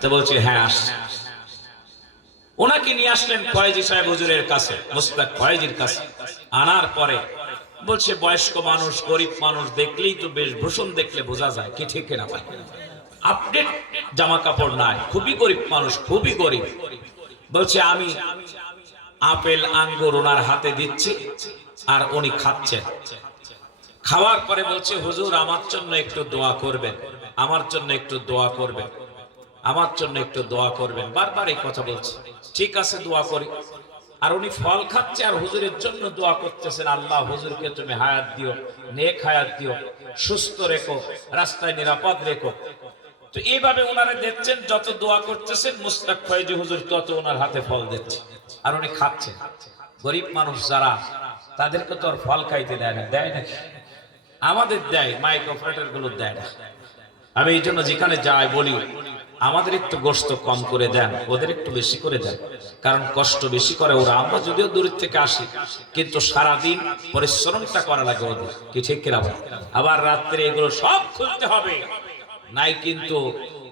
তো বলছে হ্যাঁ আসছে। ওনাকে নিয়ে আসলেন ফয়েজি সাহেব হুজুরের কাছে, মুস্তাক ফয়েজির কাছে। আনার পরে বলছে বয়স্ক মানুষ, গরিব মানুষ, দেখলেই তো বেশভূষণ দেখলে বোঝা যায়, কি ঠিক না ভাই? আপডেট জামা কাপড় নাই, খুবই গরিব মানুষ, খুবই গরিব। বলছে আমি আপেল আঙ্গুর ওনার হাতে দিচ্ছি আর উনি খাচ্ছেন। খাওয়ার পরে বলছে হুজুর আমার জন্য একটু দোয়া করবেন, আমার জন্য একটু দোয়া করবেন, আমার জন্য একটু দোয়া করবেন। বারবার এই কথা বলছে। ঠিক আছে দোয়া করি। আর উনি ফল খাচ্ছে আর হুজুরের জন্য দোয়া করতেছেন, আল্লাহ হুজুরকে তুমি হায়াত দিও, নেক হায়াত দিও, সুস্থ রেখো, রাস্তায় নিরাপদ রেখো। তো এইভাবে ওনারা দেখছেন, যত দোয়া করতেছেন মুস্তাক ফয়েজি হুজুর তত ওনার হাতে ফল দিচ্ছে আর উনি খাচ্ছেন। গরিব মানুষ যারা, তাদেরকে তো আর ফল খাইতে দেয় না, দেয় নাকি? আমাদের দেয়, মাইক অপারেটর গুলো দেয় না। আমি এই জন্য যেখানে যাই বলি আমাদের একটু গোশত কম করে দেন, ওদের একটু বেশি করে দেন, কারণ কষ্ট বেশি করে ওরা। আমরা যদিও দূর থেকে আসি, কিন্তু সারাদিন পরিশ্রমটা করা লাগে ওদের, কি ঠিক কিনা? আবার রাত্রে এগুলো সব খুলতে হবে নাই। কিন্তু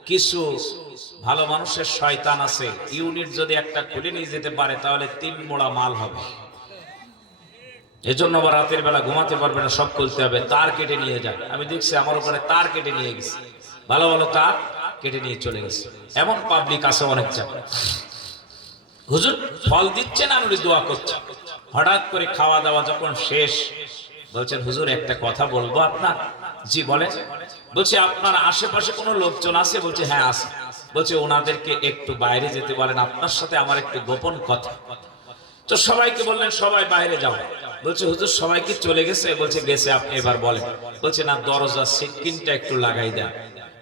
কিছু ভালো মানুষের শয়তান আছে, ইউনিট যদি একটা খুলে নিয়ে যেতে পারে তাহলে 3 মোড়া মাল হবে। এজন্য আবার রাতের বেলা ঘুমাতে পারবে না, সব খুলতে হবে। তার কেটে নিয়ে যায়, আমি দেখছি আমার ওখানে তার কেটে নিয়ে গেছে, ভালো ভালো তার কেটে নিয়ে চলে গেছে। এমন পাবলিক আছে অনেক জায়গায়। হুজুর ফল দিচ্ছেন আর উনি দোয়া করছেন। হঠাৎ করে খাওয়া দাওয়া যখন শেষ, বলছেন হুজুর একটা কথা বলবো আপনার। জি বলেন। বলছে আপনার আশেপাশে কোনো লোকজন আছে? বলছে হ্যাঁ আছে। বলছে ওনাদেরকে একটু বাইরে যেতে বলেন, আপনার সাথে আমার একটু গোপন কথা। তো সবাইকে বললেন সবাই বাইরে যাও। বলছে হুজুর সবাই কি চলে গেছে? বলছে গেছে, আপনি এবার বলেন। বলছে না, দরজা সিটকিনটা একটু লাগাই দেন,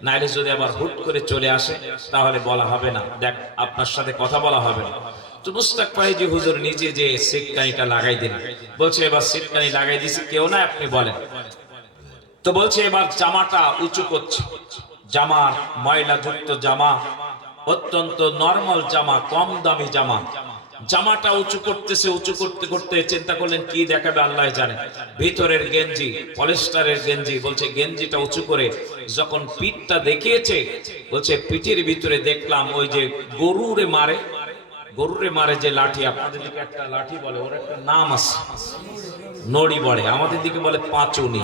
নাইলে যদি আবার হুট করে চলে আসে তাহলে বলা হবে না, দেখ আপনার সাথে কথা বলা হবে না। তো মুস্তাক ফয়েজি হুজুর নিজে যে সিটকানিটা লাগাই দিন। বলছে এবার সিটকানি লাগাই দিছি, কেউ না, আপনি বলেন। তো বলছে এবার জামাটা উঁচু করছে, জামার ময়লা যুক্ত জামা, অত্যন্ত নরমাল জামা, কম দামি জামা, জামাটা উঁচু করতেছে। উঁচু করতে করতে চিন্তা করলেন কি দেখাবে আল্লাহ জানে। ভিতরের গেঞ্জি পলিস্টারের গেঞ্জি। বলছে গেঞ্জিটা উঁচু করে যখন পিঠটা দেখিয়েছে, বলছে পিঠের ভিতরে দেখলাম ওই যে গরুরে মারে, গরুরে মারে যে লাঠি, আপনাদের দিকে একটা লাঠি বলে, ওর একটা নাম আছে, নড়ি বলে, আমাদের দিকে বলে পাঁচুনি।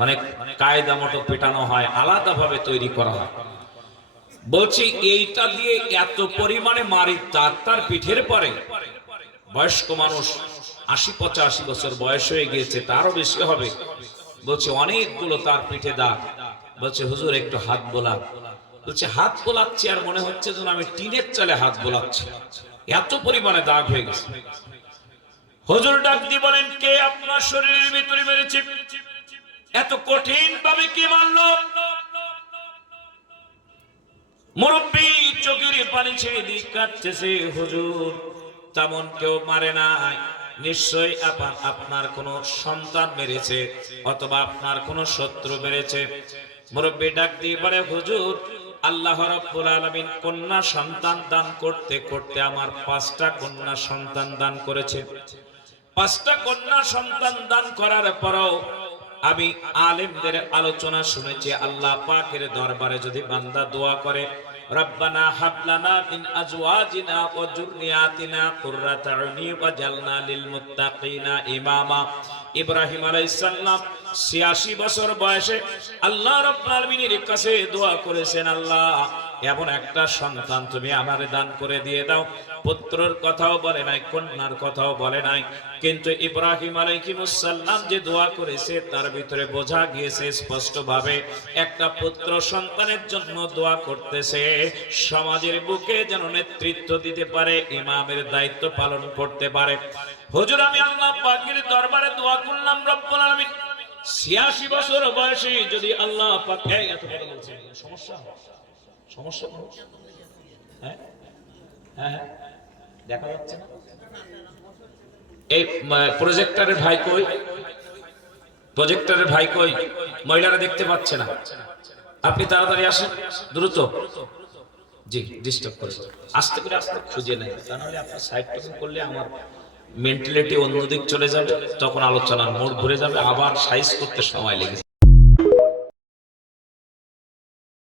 মানে কায়দা মতো পেটানো হয়, আলাদা ভাবে তৈরি করা হয়। বলছি এইটা দিয়ে এত পরিমাণে মারি তার পিঠের পরে। বয়স্ক মানুষ, 80-85 বছর বয়স হয়ে গিয়েছে, তারও বেশি হবে। বলছে অনেকগুলো তার পিঠে দাগ। বলছে হুজুর একটু হাত বোলান। বলছে হাত বোলাচ্ছি আর মনে হচ্ছে যেন আমি টিনের চালে হাত বোলাচ্ছি, এত পরিমাণে দাগ হয়ে গেছে। হুজুর ডাক দিয়ে বলেন, কে আপনার শরীরের ভিতরে মেরেছে? এত কঠিন ভাবে কি মারলো? মুরব্বী চোখের পানি ছেড়ে দিয়ে কাঁদতেছে, হুজুর তেমন কেউ মারে নাই, নিশ্চয়ই আপনার কোন সন্তান মেরেছে, অথবা আপনার কোন শত্রু মেরেছে। মুরব্বী ডাক দিয়ে বলে, হুজুর আল্লাহ রাব্বুল আলামিন কন্যা সন্তান দান করতে করতে আমার 5টা কন্যা সন্তান দান করেছে। 5টা কন্যা সন্তান দান করার পরও আমি আলেমদের আলোচনা শুনেছি, আল্লাহ পাকের দরবারে যদি বান্দা দোয়া করে, রব্বানা হাব লানা মিন আজওয়াজিনা ওয়া যুররিয়াতিনা কুররাতা আইনি ওয়াজআলনা লিল মুত্তাকিনা ইমামা। ইব্রাহিম আলাইহিস সালাম 86 বছর বয়সে আল্লাহ রাব্বুল আলামিনের কাছে দোয়া করেছেন, আল্লাহ এমন একটা সন্তান তুমি আমারে দান করে দিয়ে দাও। পুত্রের কথাও বলে নাই, কন্যার কথাও বলে নাই, কিন্তু ইব্রাহিম আলাইহিস সালাম যে দোয়া করেছে তার ভিতরে বোঝা গিয়েছে স্পষ্ট ভাবে একটা পুত্র সন্তানের জন্য দোয়া করতেছে, সমাজের বুকে যেন নেতৃত্ব দিতে পারে, ইমামের দায়িত্ব পালন করতে পারে। হুজুর আমি আল্লাহ পাকের দরবারে দোয়া করলাম, রব্বুল আলামিন 86 বছর বয়সে যদি আল্লাহ পাক এত কথা বলছেন, সমস্যা সমস্যা হ্যাঁ হ্যাঁ দেখা যাচ্ছে না? এই প্রজেক্টরের ভাই কই? প্রজেক্টরের ভাই কই? মহিলারা দেখতে পাচ্ছে না, আপনি তাড়াতাড়ি আসেন দ্রুত। জি ডিস্টার্ব করে আস্তে করে আস্তে খুঁজে নেয়, তাহলে আপনার সাইড করলে আমার মেন্টালিটি অন্যদিক চলে যাবে, তখন আলোচনার মোড় ঘুরে যাবে, আবার সাইজ করতে সময় লেগে যাবে।